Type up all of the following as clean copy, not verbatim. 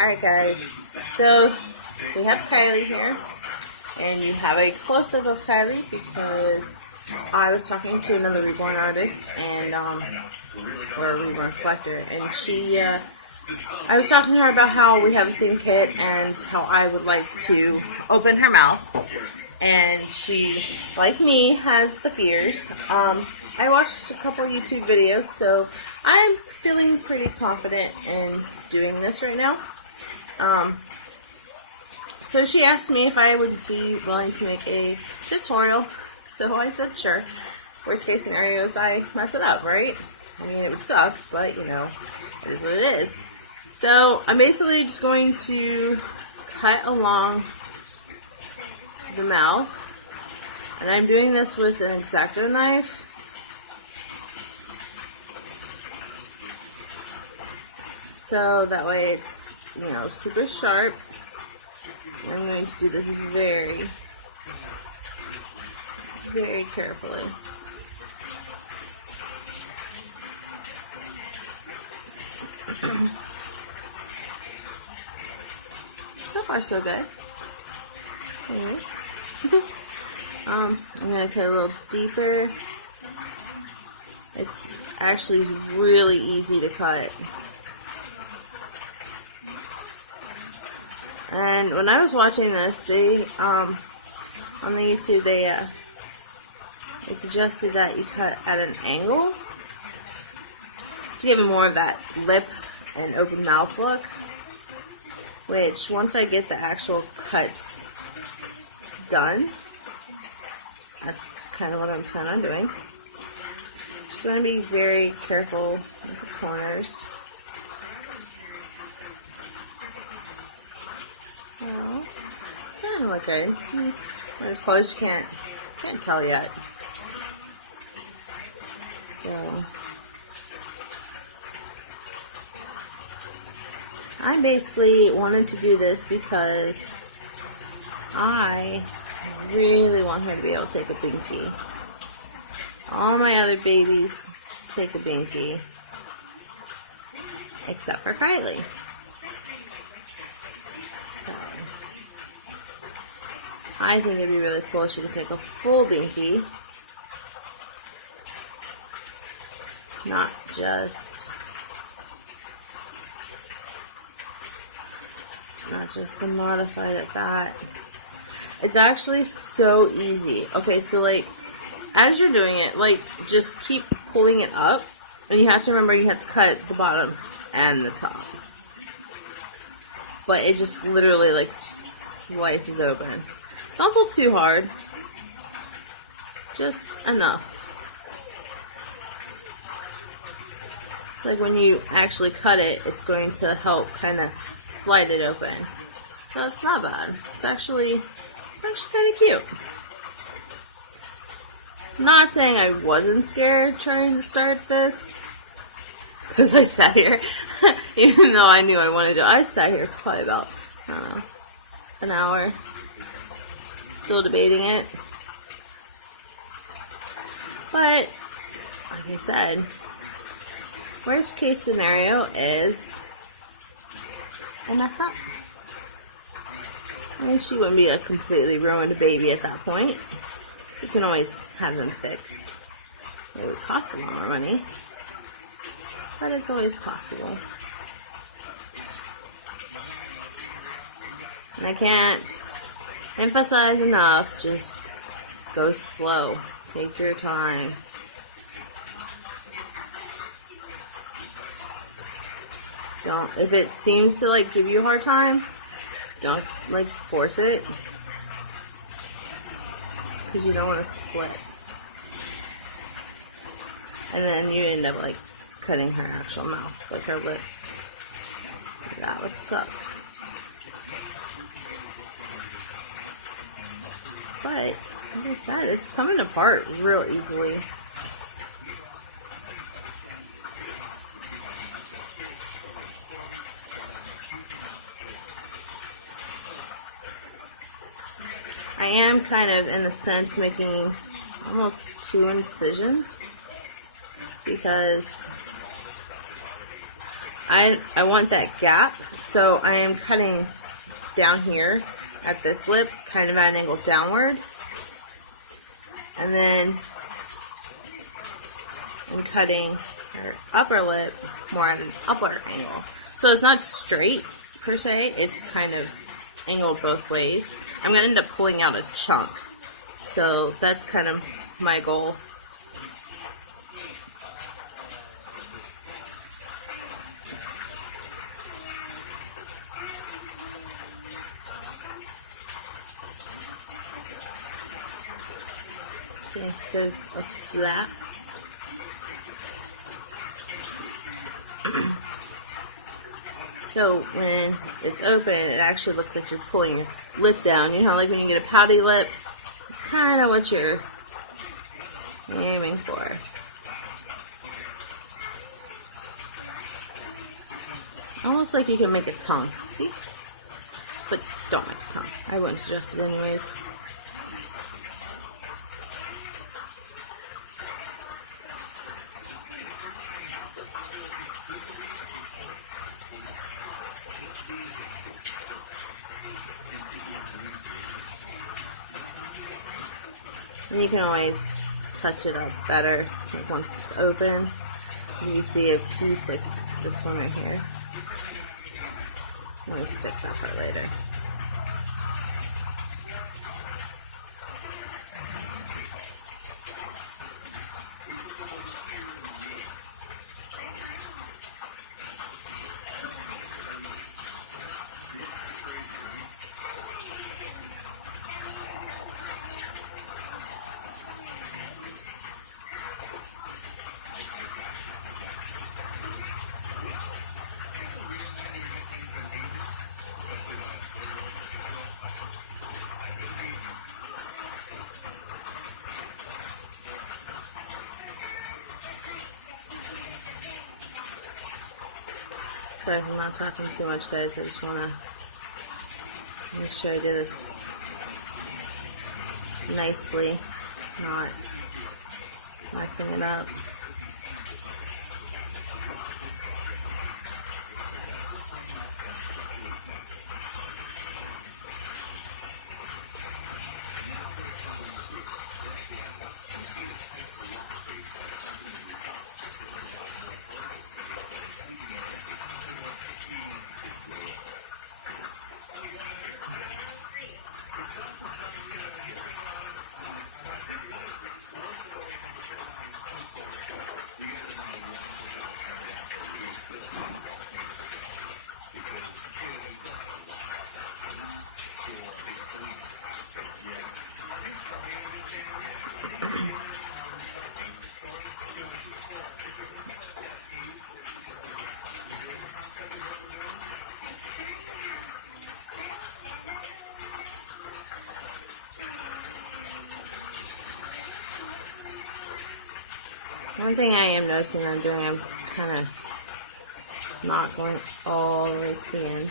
Alright guys, so we have Kilee here, and you have a close-up of Kilee because I was talking to another reborn artist, and or a reborn collector, and I was talking to her about how we have the same kit and how I would like to open her mouth, and she, like me, has the fears. I watched a couple YouTube videos, so I'm feeling pretty confident in doing this right now. So she asked me if I would be willing to make a tutorial, so I said sure. Worst case scenario is I mess it up, right? I mean, it would suck, but you know, it is what it is. So I'm basically just going to cut along the mouth, and I'm doing this with an X-Acto knife. So that way it's, you know, super sharp. I'm going to do this very, very carefully. So far so good. Anyways. I'm going to cut a little deeper. It's actually really easy to cut. And when I was watching this, they, on the YouTube, they suggested that you cut at an angle to give it more of that lip and open mouth look. Which, once I get the actual cuts done, that's kind of what I'm planning on doing. Just going to be very careful with the corners. Well, it's starting to look good. When it's close, you can't tell yet. So I basically wanted to do this because I really want her to be able to take a binki. All my other babies take a binki, except for Kilee. So I think it'd be really cool if she could take a full binki, not just a modified at that. It's actually so easy. Okay, so like, as you're doing it, like, just keep pulling it up, and you have to remember you have to cut the bottom and the top. But it just literally, like, slices open. Don't pull too hard. Just enough. Like, when you actually cut it, it's going to help kind of slide it open. So it's not bad. It's actually kind of cute. Not saying I wasn't scared trying to start this, because I sat here, even though I knew I wanted to. I sat here for probably about, I don't know, an hour, still debating it. But, like I said, worst case scenario is I mess up. I mean, she wouldn't be a completely ruined baby at that point. You can always have them fixed. It would cost a lot more money, but it's always possible. And I can't emphasize enough, just go slow. Take your time. If it seems to like give you a hard time, don't like force it, because you don't want to slip. And then you end up like cutting her actual mouth, like her lip. That would suck. But, like I said, it's coming apart real easily. I am kind of, in a sense, making almost 2 incisions, because I want that gap So I am cutting down here at this lip, kind of at an angle downward. And then I'm cutting her upper lip more at an upward angle. So it's not straight per se, it's kind of angled both ways. I'm going to end up pulling out a chunk. So that's kind of my goal. See, there's a flap. So when it's open, it actually looks like you're pulling your lip down. You know, like when you get a pouty lip, it's kind of what you're aiming for. Almost like you can make a tongue, see? But don't make a tongue. I wouldn't suggest it anyways. And you can always touch it up better, like once it's open. You see a piece like this one right here. Let's fix that part later. Sorry if I'm not talking too much, guys. I just want to make sure I do this nicely, not messing it up. One thing I am noticing that I'm doing, I'm kind of not going all the way to the end.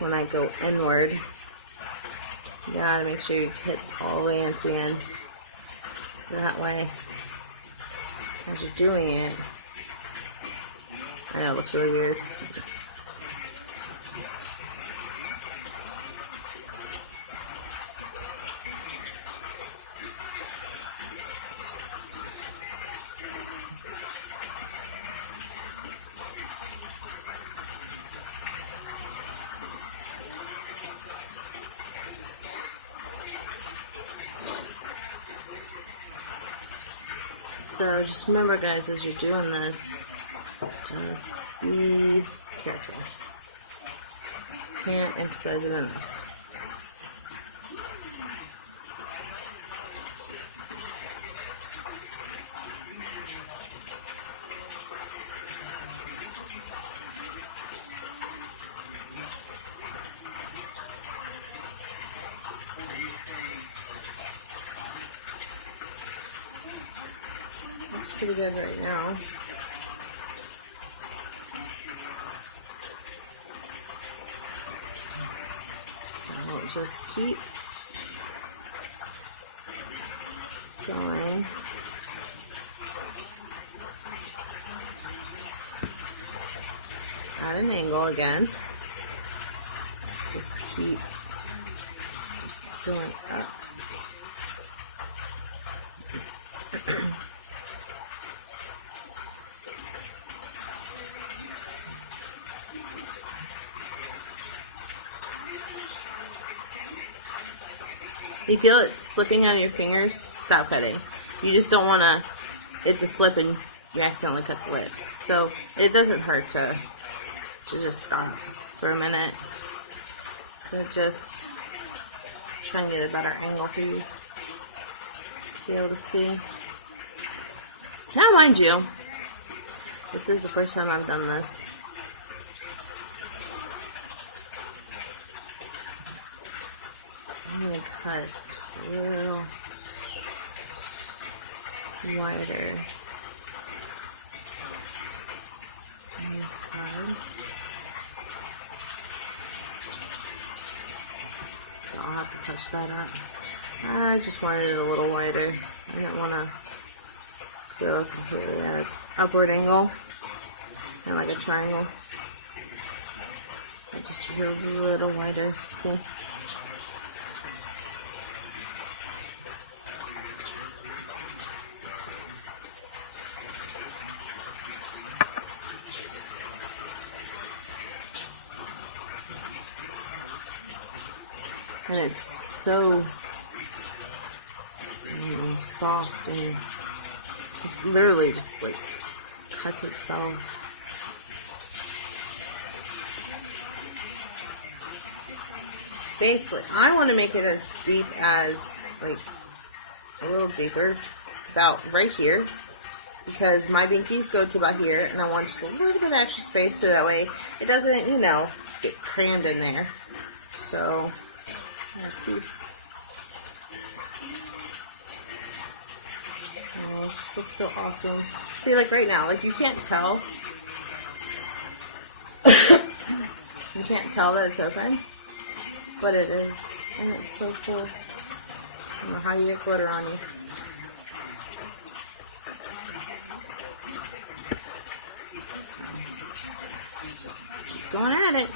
When I go inward, you gotta make sure you hit all the way into the end. So that way, as you're doing it, I know it looks really weird. So just remember, guys, as you're doing this, just be careful. Can't emphasize it enough. Looks pretty good right now. So we'll just keep going. At an angle again. Just keep going up. If you feel it slipping on your fingers, stop cutting. You just don't want it to slip and you accidentally cut the lid. So it doesn't hurt to just stop for a minute. But just try and get a better angle for you to be able to see. Now, mind you, this is the first time I've done this. I'm going to cut just a little wider on this side. So I'll have to touch that up. I just wanted it a little wider. I didn't want to go completely at an upward angle and like a triangle. I just do it a little wider. See? And it's so soft and it literally just like cuts itself. Basically, I want to make it as deep as, like, a little deeper, about right here, because my binkies go to about here, and I want just a little bit of extra space so that way it doesn't, you know, get crammed in there. So, these. Oh, this looks so awesome. See, like right now, like you can't tell. You can't tell that it's open, but it is, and it's so cool. I don't know how you get glitter on you. Keep going at it.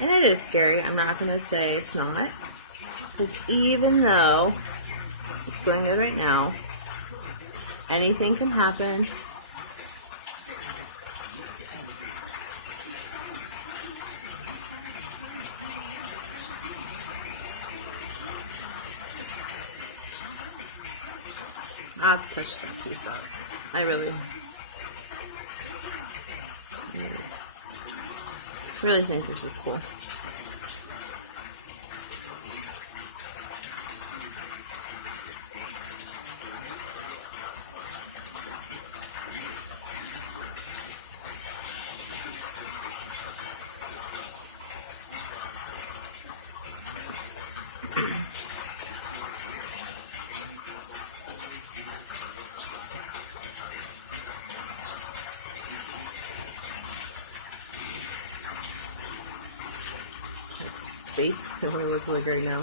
And it is scary. I'm not going to say it's not. Because even though it's going good right now, anything can happen. I have to touch that piece up. I really think this is cool. Basically what it looks like right now.